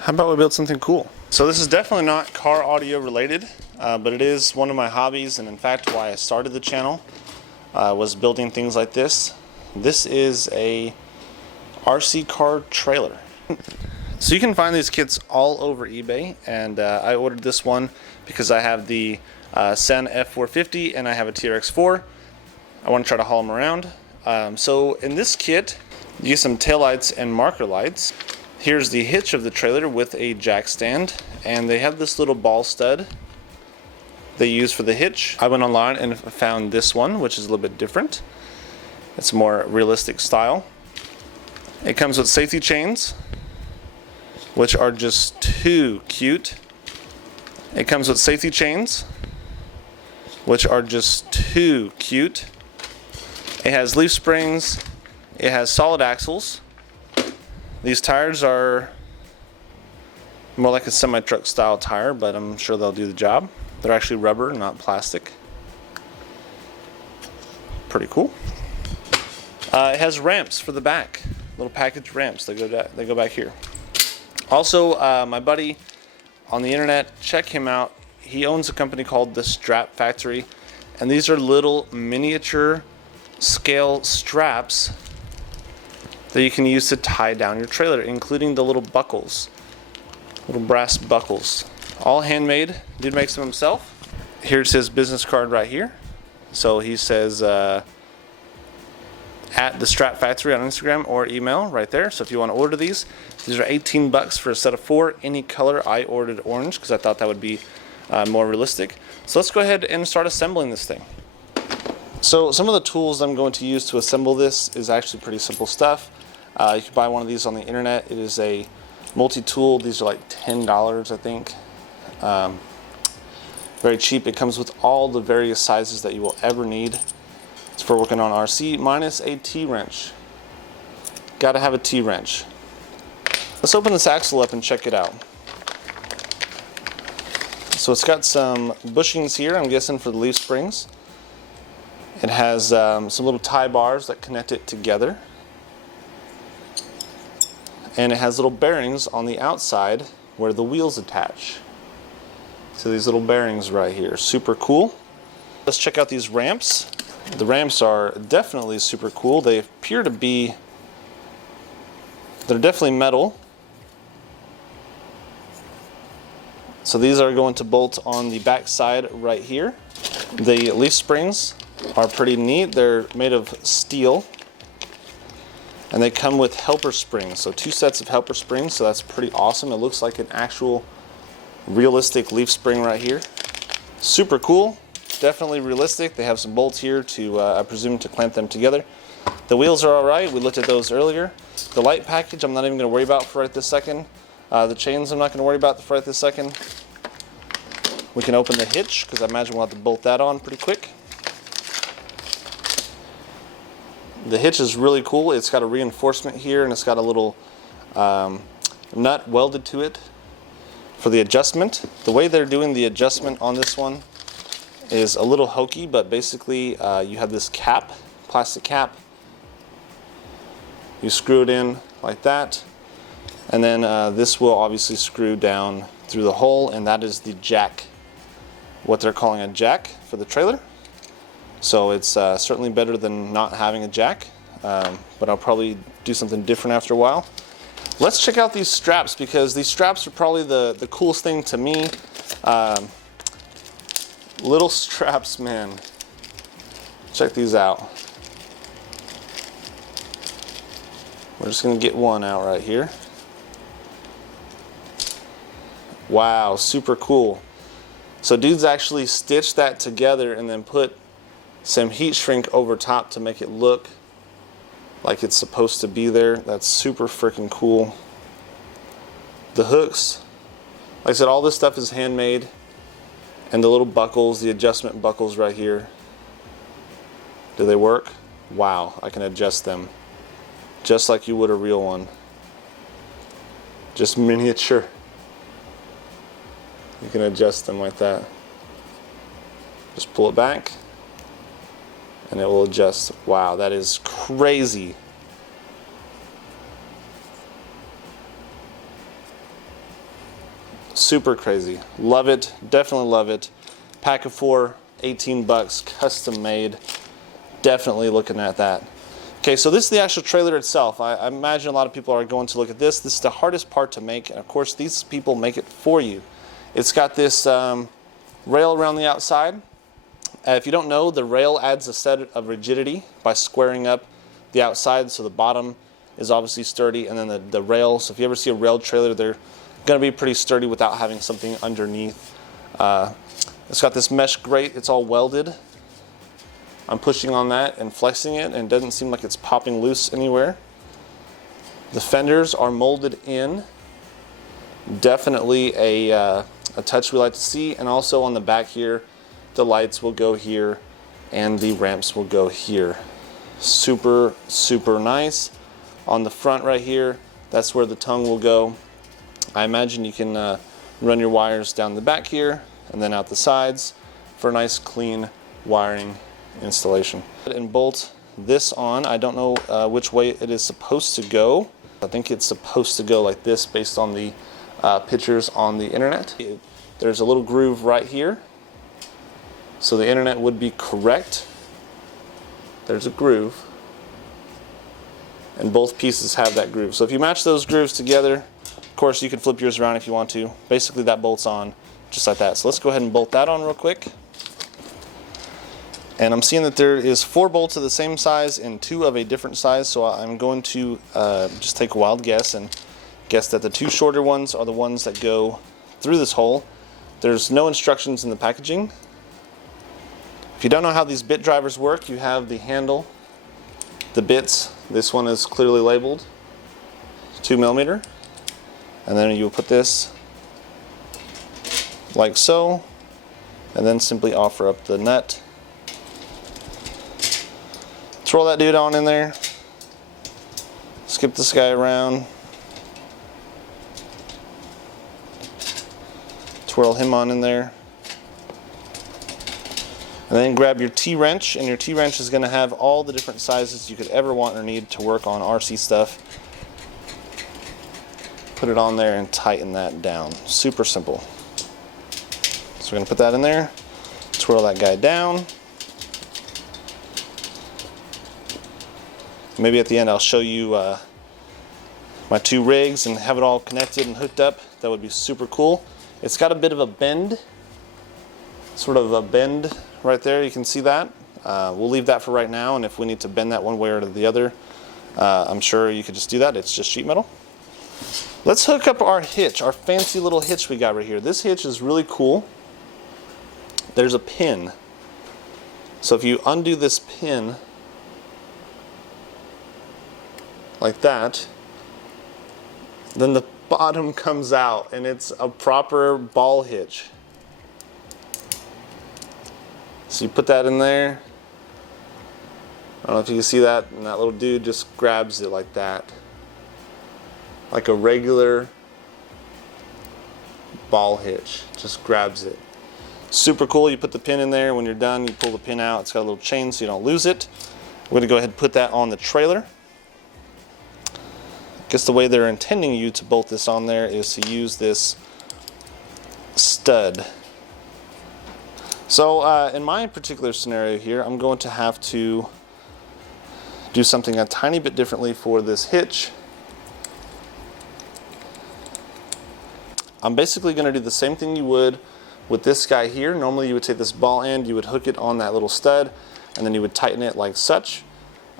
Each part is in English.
How about we build something cool? So this is definitely not car audio related, but it is one of my hobbies, and in fact why I started the channel was building things like this. This is a RC car trailer. So you can find these kits all over eBay, and I ordered this one because I have the Cen F450 and I have a TRX-4. I want to try to haul them around. So in this kit, you get some taillights and marker lights. Here's the hitch of the trailer with a jack stand, and they have this little ball stud they use for the hitch. I went online and found this one, which is a little bit different. It's more realistic style. It comes with safety chains, which are just too cute. It comes with safety chains, which are just too cute. It has leaf springs. It has solid axles. These tires are more like a semi-truck style tire, but I'm sure they'll do the job. They're actually rubber, not plastic. Pretty cool. It has ramps for the back, little package ramps. They go back here. Also, my buddy on the internet, check him out. He owns a company called the Strap Factory, and these are little miniature scale straps that you can use to tie down your trailer, including the little buckles, little brass buckles. All handmade. Dude makes them himself. Here's his business card right here. So he says at the Strap Factory on Instagram or email right there. So if you want to order these are 18 bucks for a set of 4. Any color. I ordered orange because I thought that would be more realistic. So let's go ahead and start assembling this thing. So some of the tools I'm going to use to assemble this is actually pretty simple stuff. You can buy one of these on the internet. It is a multi-tool. These are like $10, I think. Very cheap. It comes with all the various sizes that you will ever need. It's for working on RC, minus a T-wrench. Gotta have a T-wrench. Let's open this axle up and check it out. So it's got some bushings here, I'm guessing for the leaf springs. It has some little tie bars that connect it together. And it has little bearings on the outside where the wheels attach. So these little bearings right here, super cool. Let's check out these ramps. The ramps are definitely super cool. They appear to be, they're definitely metal. So these are going to bolt on the back side right here. The leaf springs are pretty neat. They're made of steel, and they come with helper springs. So 2 sets of helper springs, so that's pretty awesome. It looks like an actual realistic leaf spring right here. Super cool, definitely realistic. They have some bolts here to, I presume, to clamp them together. The wheels are all right. We looked at those earlier. The light package I'm not even going to worry about for right this second. The chains I'm not going to worry about for right this second. We can open the hitch because I imagine we'll have to bolt that on pretty quick. The hitch is really cool. It's got a reinforcement here, and it's got a little nut welded to it for the adjustment. The way they're doing the adjustment on this one is a little hokey, but basically you have this cap, plastic cap. You screw it in like that, and then this will obviously screw down through the hole, and that is the jack, what they're calling a jack for the trailer. So it's certainly better than not having a jack, but I'll probably do something different after a while. Let's check out these straps, because these straps are probably the coolest thing to me. Little straps, man. Check these out. We're just gonna get one out right here. Wow, super cool. So dudes actually stitched that together and then put some heat shrink over top to make it look like it's supposed to be there. That's super freaking cool. The hooks, like I said, all this stuff is handmade, and the little buckles, the adjustment buckles right here, do they work? Wow, I can adjust them just like you would a real one, just miniature. You can adjust them like that. Just pull it back, and it will adjust. Wow, that is crazy. Super crazy. Love it. Definitely love it. Pack of 4, 18 bucks, custom made. Definitely looking at that. Okay, so this is the actual trailer itself. I imagine a lot of people are going to look at this. This is the hardest part to make, and of course these people make it for you. It's got this rail around the outside. If you don't know, the rail adds a set of rigidity by squaring up the outside, so the bottom is obviously sturdy, and then the rail, so if you ever see a railed trailer, they're going to be pretty sturdy without having something underneath. It's got this mesh grate. It's all welded. I'm pushing on that and flexing it, and it doesn't seem like it's popping loose anywhere. The fenders are molded in. Definitely a touch we like to see. And also on the back here, the lights will go here and the ramps will go here. Super, super nice. On the front right here, that's where the tongue will go. I imagine you can run your wires down the back here and then out the sides for a nice clean wiring installation. And bolt this on. I don't know which way it is supposed to go. I think it's supposed to go like this based on the pictures on the internet. There's a little groove right here, so the internet would be correct. There's a groove, and both pieces have that groove. So if you match those grooves together, of course you can flip yours around if you want to. Basically that bolts on just like that. So let's go ahead and bolt that on real quick. And I'm seeing that there is 4 bolts of the same size and 2 of a different size, so I'm going to just take a wild guess and guess that the 2 shorter ones are the ones that go through this hole. There's no instructions in the packaging. If you don't know how these bit drivers work, you have the handle, the bits. This one is clearly labeled 2mm, and then you will put this like so, and then simply offer up the nut. Twirl that dude on in there. Skip this guy around. Twirl him on in there. And then grab your T-wrench, and your T-wrench is going to have all the different sizes you could ever want or need to work on RC stuff. Put it on there and tighten that down. Super simple. So we're going to put that in there. Twirl that guy down. Maybe at the end I'll show you my 2 rigs and have it all connected and hooked up. That would be super cool. It's got a bit of a bend, sort of a bend right there. You can see that. We'll leave that for right now, and if we need to bend that one way or the other, I'm sure you could just do that. It's just sheet metal. Let's hook up our hitch, our fancy little hitch we got right here. This hitch is really cool. There's a pin. So if you undo this pin like that, then the bottom comes out, and it's a proper ball hitch. So you put that in there. I don't know if you can see that, and that little dude just grabs it like that, like a regular ball hitch, just grabs it. Super cool. You put the pin in there. When you're done, you pull the pin out. It's got a little chain so you don't lose it. We're going to go ahead and put that on the trailer. I guess the way they're intending you to bolt this on there is to use this stud. So in my particular scenario here, I'm going to have to do something a tiny bit differently for this hitch. I'm basically going to do the same thing you would with this guy here. Normally you would take this ball end, you would hook it on that little stud, and then you would tighten it like such.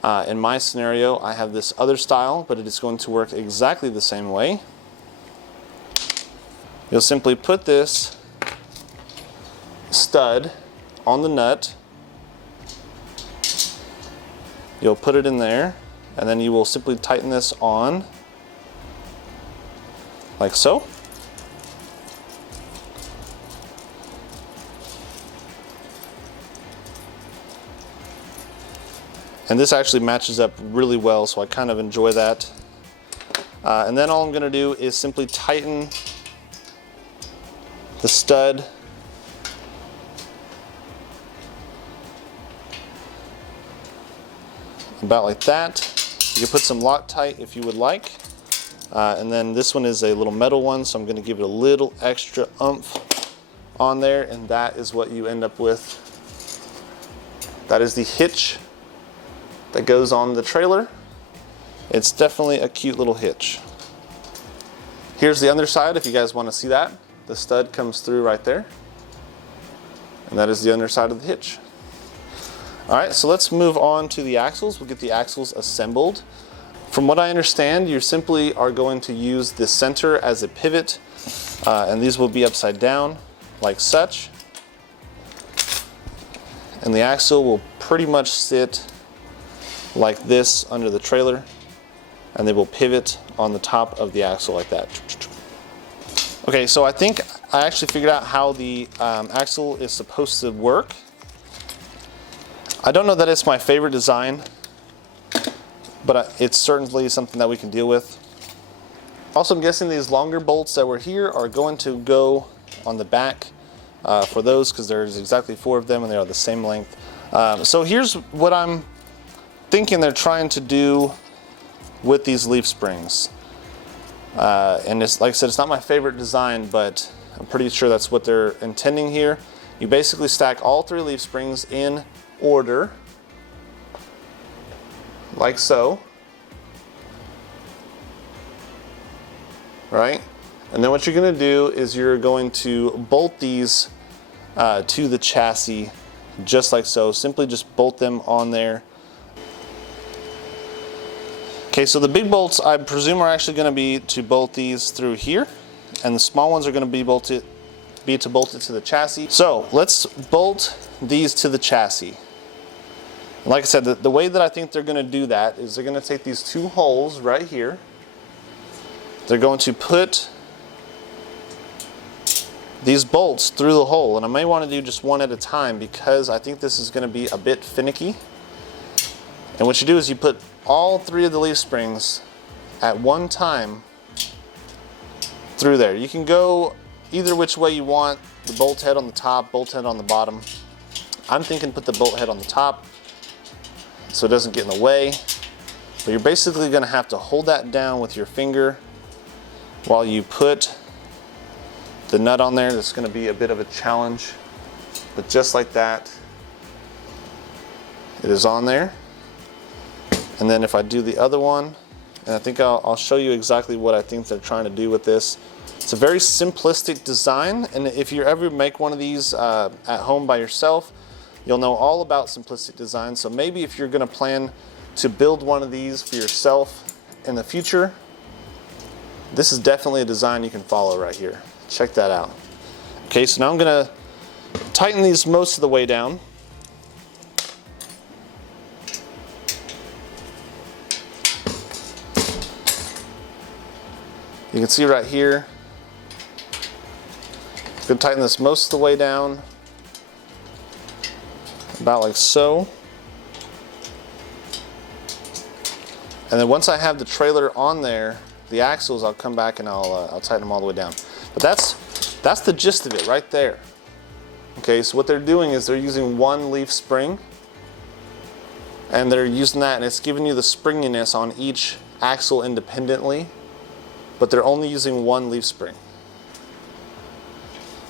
In my scenario, I have this other style, but it is going to work exactly the same way. You'll simply put this stud on the nut. You'll put it in there, and then you will simply tighten this on like so. And this actually matches up really well, so I kind of enjoy that. And then all I'm going to do is simply tighten the stud about like that. You can put some Loctite if you would like. And then this one is a little metal one, so I'm going to give it a little extra oomph on there, and that is what you end up with. That is the hitch that goes on the trailer. It's definitely a cute little hitch. Here's the underside if you guys want to see that. The stud comes through right there. And that is the underside of the hitch. Alright, so let's move on to the axles. We'll get the axles assembled. From what I understand, you simply are going to use the center as a pivot, and these will be upside down like such. And the axle will pretty much sit like this under the trailer, and they will pivot on the top of the axle like that. Okay, so I think I actually figured out how the axle is supposed to work. I don't know that it's my favorite design, but it's certainly something that we can deal with. Also, I'm guessing these longer bolts that were here are going to go on the back for those, because there's exactly 4 of them and they are the same length. So here's what I'm thinking they're trying to do with these leaf springs. And it's, like I said, it's not my favorite design, but I'm pretty sure that's what they're intending here. You basically stack all 3 leaf springs in order, like so, right? And then what you're going to do is you're going to bolt these to the chassis just like so. Simply just bolt them on there. Okay, so the big bolts I presume are actually going to be to bolt these through here, and the small ones are going to be to bolt it to the chassis. So let's bolt these to the chassis. And like I said, the way that I think they're going to do that is they're going to take these 2 holes right here. They're going to put these bolts through the hole, and I may want to do just one at a time because I think this is going to be a bit finicky. And what you do is you put all 3 of the leaf springs at one time through there. You can go either which way you want, the bolt head on the top, bolt head on the bottom. I'm thinking put the bolt head on the top so it doesn't get in the way. But you're basically going to have to hold that down with your finger while you put the nut on there. That's going to be a bit of a challenge, but just like that, it is on there. And then if I do the other one, and I think I'll show you exactly what I think they're trying to do with this. It's a very simplistic design, and if you ever make one of these at home by yourself, you'll know all about simplistic design. So maybe if you're going to plan to build one of these for yourself in the future, this is definitely a design you can follow right here. Check that out. Okay, so now I'm going to tighten these most of the way down. You can see right here, I'm going to tighten this most of the way down, about like so. And then once I have the trailer on there, the axles, I'll come back and I'll tighten them all the way down. But that's the gist of it right there. Okay, so what they're doing is they're using 1 leaf spring, and they're using that, and it's giving you the springiness on each axle independently, but they're only using 1 leaf spring.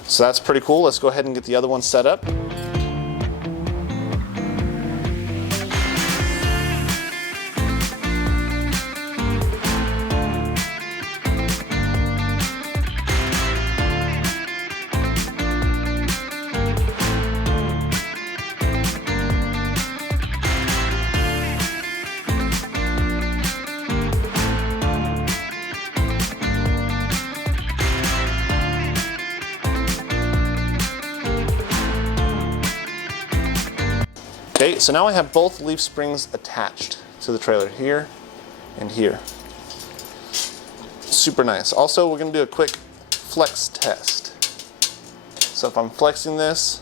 So that's pretty cool. Let's go ahead and get the other one set up. Okay, so now I have both leaf springs attached to the trailer, here and here. Super nice. Also, we're going to do a quick flex test. So if I'm flexing this,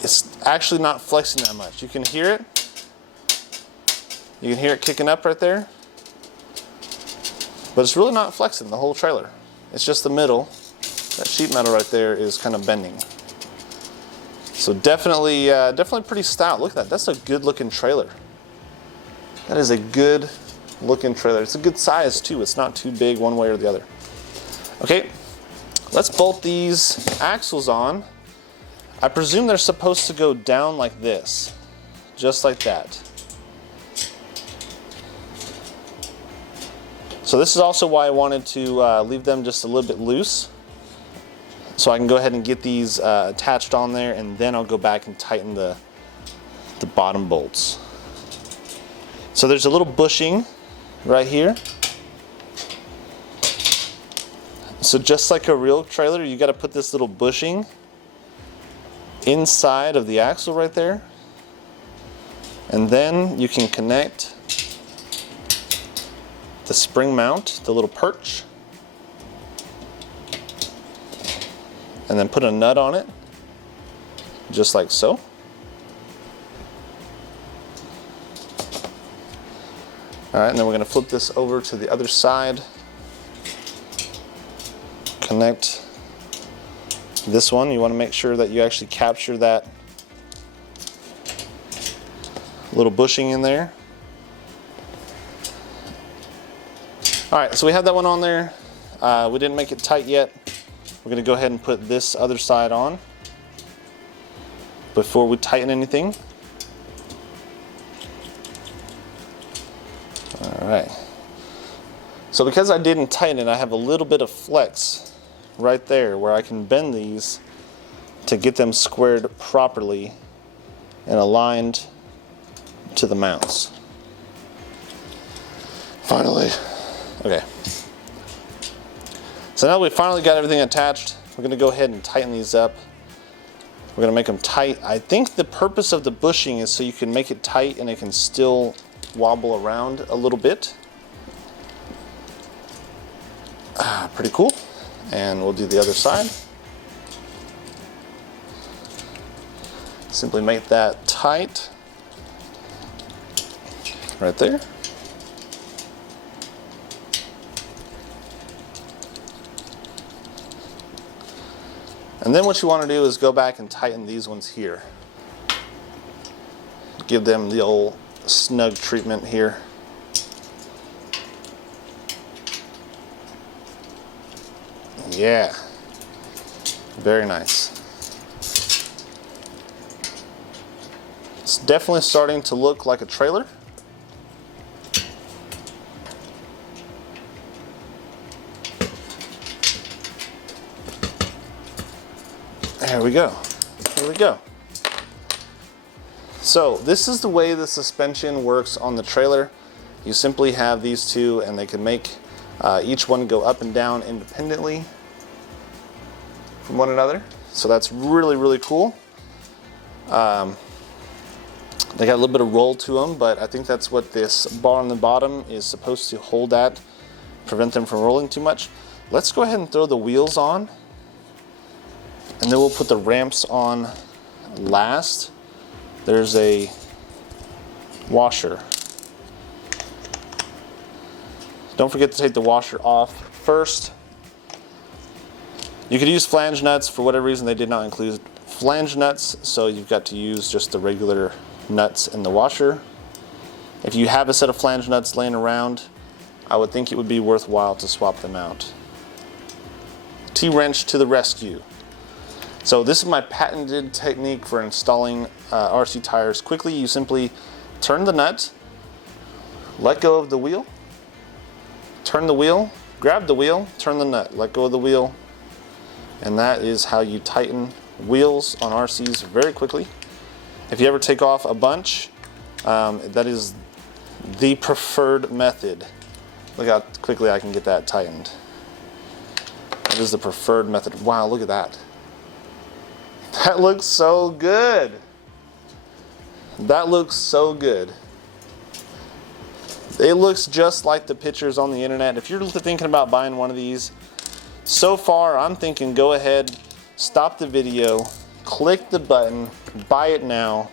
it's actually not flexing that much. You can hear it. You can hear it kicking up right there. But it's really not flexing the whole trailer. It's just the middle. That sheet metal right there is kind of bending. So definitely pretty stout. Look at that. That's a good looking trailer. That is a good looking trailer. It's a good size too. It's not too big one way or the other. Okay, let's bolt these axles on. I presume they're supposed to go down like this, just like that. So this is also why I wanted to leave them just a little bit loose, so I can go ahead and get these attached on there, and then I'll go back and tighten the bottom bolts. So there's a little bushing right here. So just like a real trailer, you got to put this little bushing inside of the axle right there, and then you can connect the spring mount, the little perch, and then put a nut on it, just like so. Alright, and then we're going to flip this over to the other side, connect this one. You want to make sure that you actually capture that little bushing in there. Alright, so we have that one on there. We didn't make it tight yet. We're going to go ahead and put this other side on before we tighten anything. Alright. So because I didn't tighten it, I have a little bit of flex right there where I can bend these to get them squared properly and aligned to the mounts. Finally. Okay, so now we've finally got everything attached. We're going to go ahead and tighten these up. We're going to make them tight. I think the purpose of the bushing is so you can make it tight and it can still wobble around a little bit. Pretty cool. And we'll do the other side. Simply make that tight right there. And then what you want to do is go back and tighten these ones here. Give them the old snug treatment here. Yeah, very nice. It's definitely starting to look like a trailer. There we go. There we go. So this is the way the suspension works on the trailer. You simply have these two and they can make each one go up and down independently from one another. So that's really, really cool. They got a little bit of roll to them, but I think that's what this bar on the bottom is supposed to hold at, prevent them from rolling too much. Let's go ahead and throw the wheels on, and then we'll put the ramps on last. There's a washer. Don't forget to take the washer off first. You could use flange nuts. For whatever reason, they did not include flange nuts, so you've got to use just the regular nuts in the washer. If you have a set of flange nuts laying around, I would think it would be worthwhile to swap them out. T-wrench to the rescue. So this is my patented technique for installing RC tires quickly. You simply turn the nut, let go of the wheel, turn the wheel, grab the wheel, turn the nut, let go of the wheel, and that is how you tighten wheels on RCs very quickly. If you ever take off a bunch, that is the preferred method. Look how quickly I can get that tightened. That is the preferred method. Wow, look at that. That looks so good. That looks so good. It looks just like the pictures on the internet. If you're thinking about buying one of these, so far I'm thinking go ahead, stop the video, click the button, buy it now.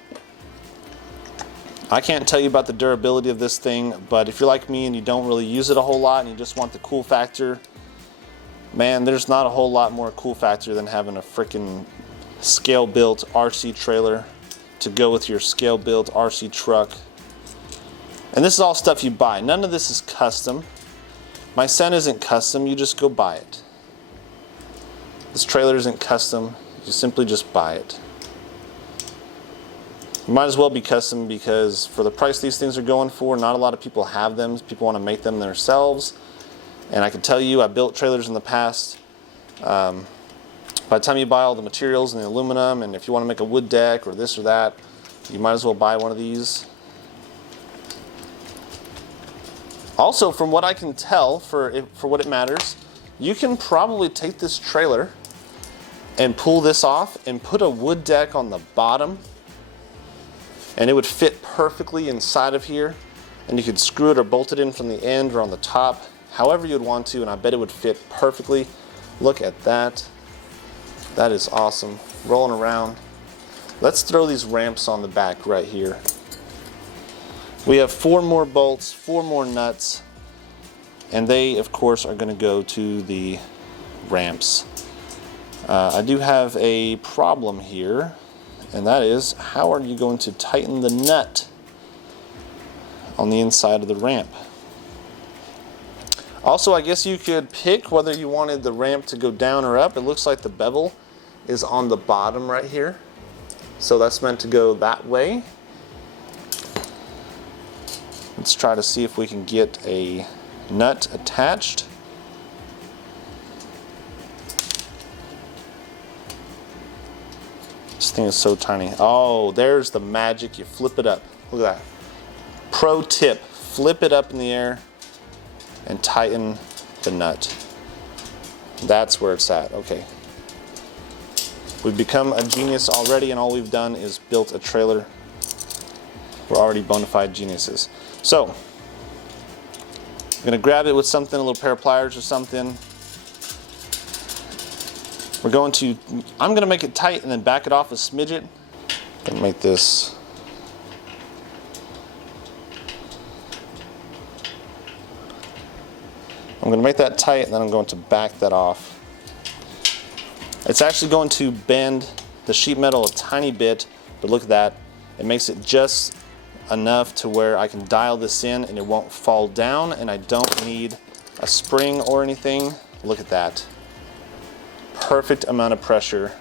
I can't tell you about the durability of this thing, but if you're like me and you don't really use it a whole lot and you just want the cool factor, man, there's not a whole lot more cool factor than having a freaking scale-built RC trailer to go with your scale-built RC truck. And this is all stuff you buy. None of this is custom. My Cen isn't custom, you just go buy it. This trailer isn't custom, you simply just buy it. It might as well be custom because for the price these things are going for, not a lot of people have them. People want to make them themselves. And I can tell you, I built trailers in the past. By the time you buy all the materials and the aluminum, and if you want to make a wood deck or this or that, you might as well buy one of these. Also, from what I can tell, for what it matters, you can probably take this trailer and pull this off and put a wood deck on the bottom, and it would fit perfectly inside of here, and you could screw it or bolt it in from the end or on the top, however you'd want to, and I bet it would fit perfectly. Look at that. That is awesome. Rolling around. Let's throw these ramps on the back right here. We have 4 more bolts, 4 more nuts, and they, of course, are going to go to the ramps. I do have a problem here, and that is, how are you going to tighten the nut on the inside of the ramp? Also, I guess you could pick whether you wanted the ramp to go down or up. It looks like the bevel is on the bottom right here, so that's meant to go that way. Let's try to see if we can get a nut attached. This thing is so tiny. Oh, there's the magic. You flip it up. Look at that. Pro tip, flip it up in the air and tighten the nut. That's where it's at. Okay. We've become a genius already, and all we've done is built a trailer. We're already bona fide geniuses. So, I'm going to grab it with something, a little pair of pliers or something. I'm going to make it tight and then back it off a smidget. I'm going to make this. I'm going to make that tight, and then I'm going to back that off. It's actually going to bend the sheet metal a tiny bit, but look at that. It makes it just enough to where I can dial this in and it won't fall down, and I don't need a spring or anything. Look at that. Perfect amount of pressure.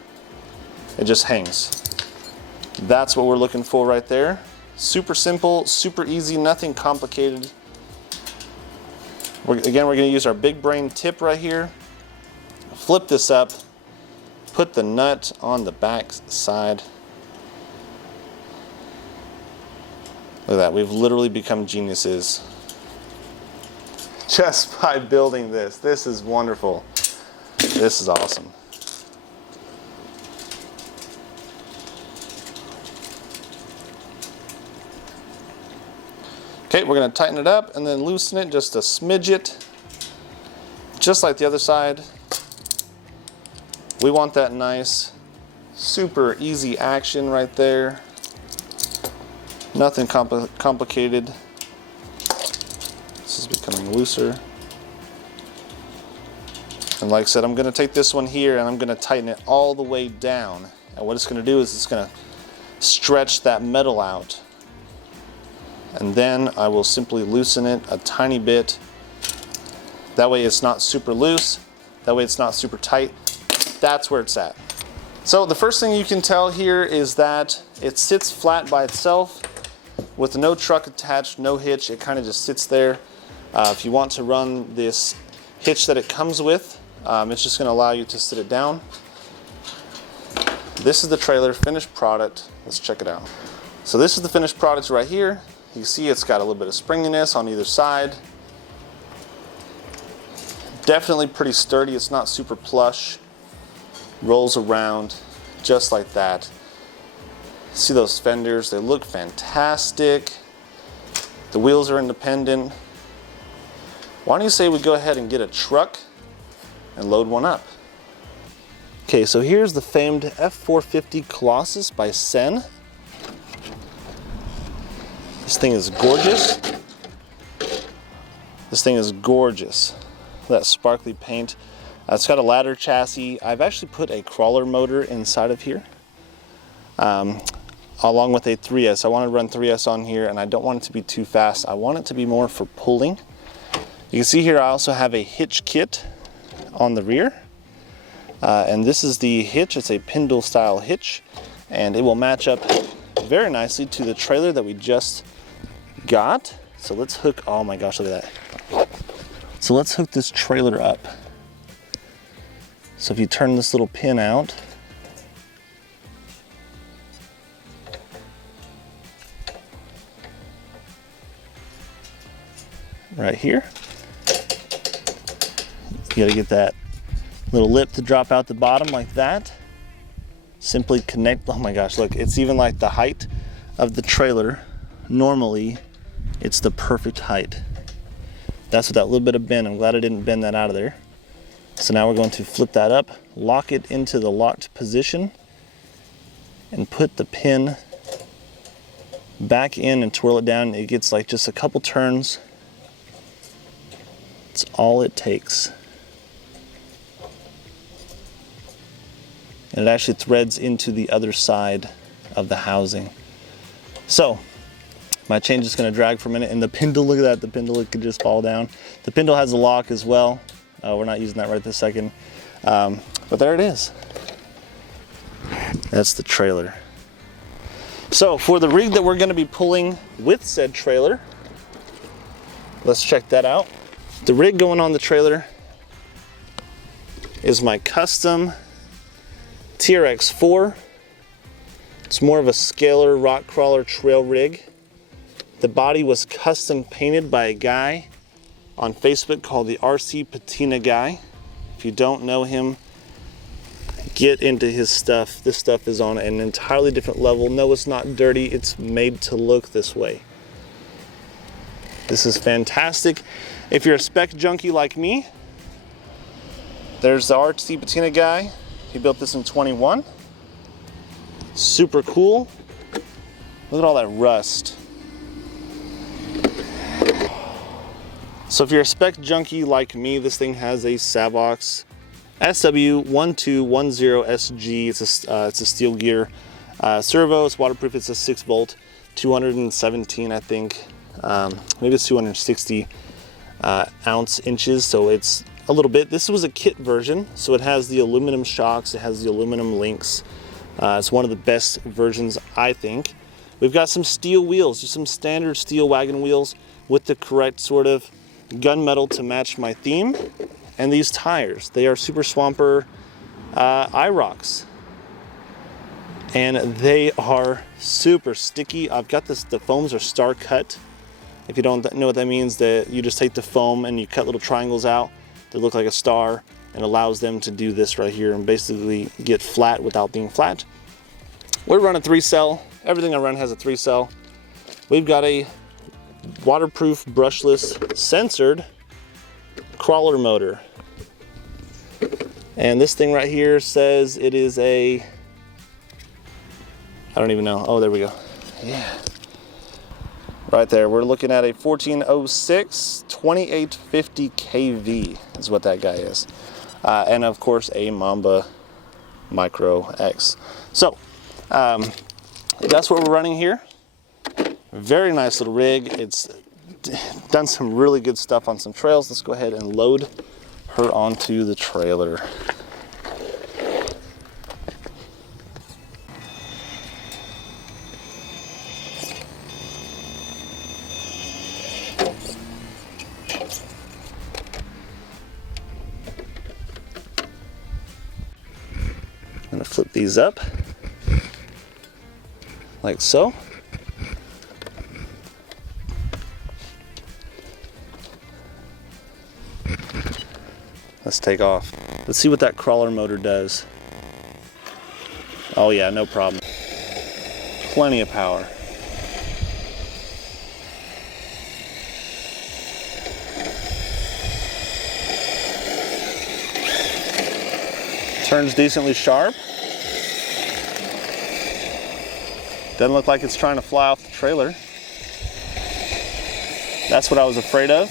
It just hangs. That's what we're looking for right there. Super simple, super easy, nothing complicated. Again, we're going to use our big brain tip right here. Flip this up, put the nut on the back side. Look at that, we've literally become geniuses just by building this. This is wonderful. This is awesome. Okay, we're going to tighten it up and then loosen it just a smidget, just like the other side. We want that nice, super easy action right there. Nothing complicated. This is becoming looser. And like I said, I'm going to take this one here and I'm going to tighten it all the way down. And what it's going to do is it's going to stretch that metal out. And then I will simply loosen it a tiny bit. That way it's not super loose. That way it's not super tight. That's where it's at. So the first thing you can tell here is that it sits flat by itself with no truck attached, no hitch. It kind of just sits there. If you want to run this hitch that it comes with, it's just going to allow you to sit it down. This is the trailer, finished product. Let's check it out. So this is the finished product right here. You can see it's got a little bit of springiness on either side. Definitely pretty sturdy. It's not super plush. Rolls around just like that. See those fenders? They look fantastic. The wheels are independent. Why don't you say we go ahead and get a truck and load one up? Okay, so here's the famed F450 Colossus by Cen. This thing is gorgeous. This thing is gorgeous. That sparkly paint. It's got a ladder chassis. I've actually put a crawler motor inside of here. along with a 3S. I want to run 3S on here, and I don't want it to be too fast. I want it to be more for pulling. You can see here I also have a hitch kit on the rear. And this is the hitch. It's a Pendle style hitch, and it will match up very nicely to the trailer that we just got. So let's hook, oh my gosh, look at that. So let's hook this trailer up. So if you turn this little pin out, right here, you gotta get that little lip to drop out the bottom like that. Simply connect, oh my gosh, look, it's even like the height of the trailer. Normally, it's the perfect height. That's with that little bit of bend. I'm glad I didn't bend that out of there. So now we're going to flip that up, lock it into the locked position, and put the pin back in and twirl it down. It gets like just a couple turns. It's all it takes. And it actually threads into the other side of the housing. So my chain is going to drag for a minute, and the Pendle, look at that, the Pendle, it could just fall down. The Pendle has a lock as well. We're not using that right this second, but there it is. That's the trailer. So for the rig that we're going to be pulling with said trailer, let's check that out. The rig going on the trailer is my custom TRX-4. It's more of a scalar rock crawler trail rig. The body was custom painted by a guy on Facebook called the RC Patina Guy. If you don't know him, get into his stuff. This stuff is on an entirely different level. No, it's not dirty. It's made to look this way. This is fantastic. If you're a spec junkie like me, there's the RC Patina Guy. He built this in 21. Super cool. Look at all that rust. So if you're a spec junkie like me, this thing has a Savox SW1210SG. It's a steel gear servo. It's waterproof. It's a 6-volt, 217, I think. Maybe it's 260 inches. So it's a little bit. This was a kit version, so it has the aluminum shocks. It has the aluminum links. It's one of the best versions, I think. We've got some steel wheels, just some standard steel wagon wheels with the correct sort of gunmetal to match my theme. And these tires, they are Super Swamper IROCs. And they are super sticky. I've got this, the foams are star cut. If you don't know what that means, that you just take the foam and you cut little triangles out that look like a star, and allows them to do this right here and basically get flat without being flat. We're running 3-cell. Everything I run has a 3-cell. We've got a waterproof, brushless, censored crawler motor. And this thing right here says it is a, I don't even know. Oh, there we go. Yeah. Right there, we're looking at a 1406 2850 kV is what that guy is. And of course a Mamba Micro X. So that's what we're running here. Very nice little rig. It's done some really good stuff on some trails. Let's go ahead and load her onto the trailer. I'm going to flip these up like so. Let's take off. Let's see what that crawler motor does. Oh yeah, no problem. Plenty of power. Turns decently sharp. Doesn't look like it's trying to fly off the trailer. That's what I was afraid of.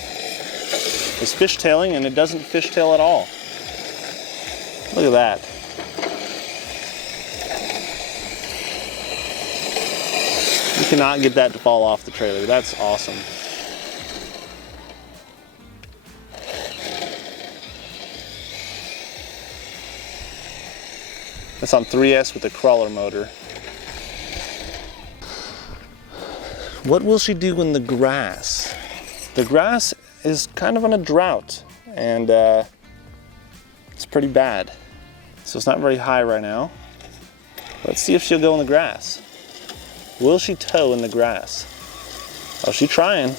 It's fishtailing, and it doesn't fishtail at all. Look at that. You cannot get that to fall off the trailer. That's awesome. That's on 3S with a crawler motor. What will she do in the grass? The grass is kind of on a drought, and it's pretty bad. So it's not very high right now. Let's see if she'll go in the grass. Will she tow in the grass? Oh, she's trying.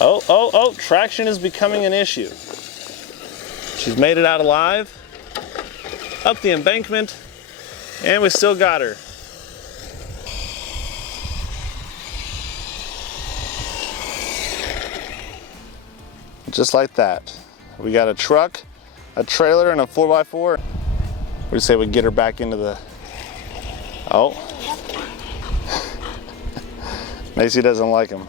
Oh, traction is becoming an issue. She's made it out alive. Up the embankment, and we still got her. Just like that. We got a truck, a trailer, and a 4x4. What do you say we get her back into the... Oh. Macy doesn't like him.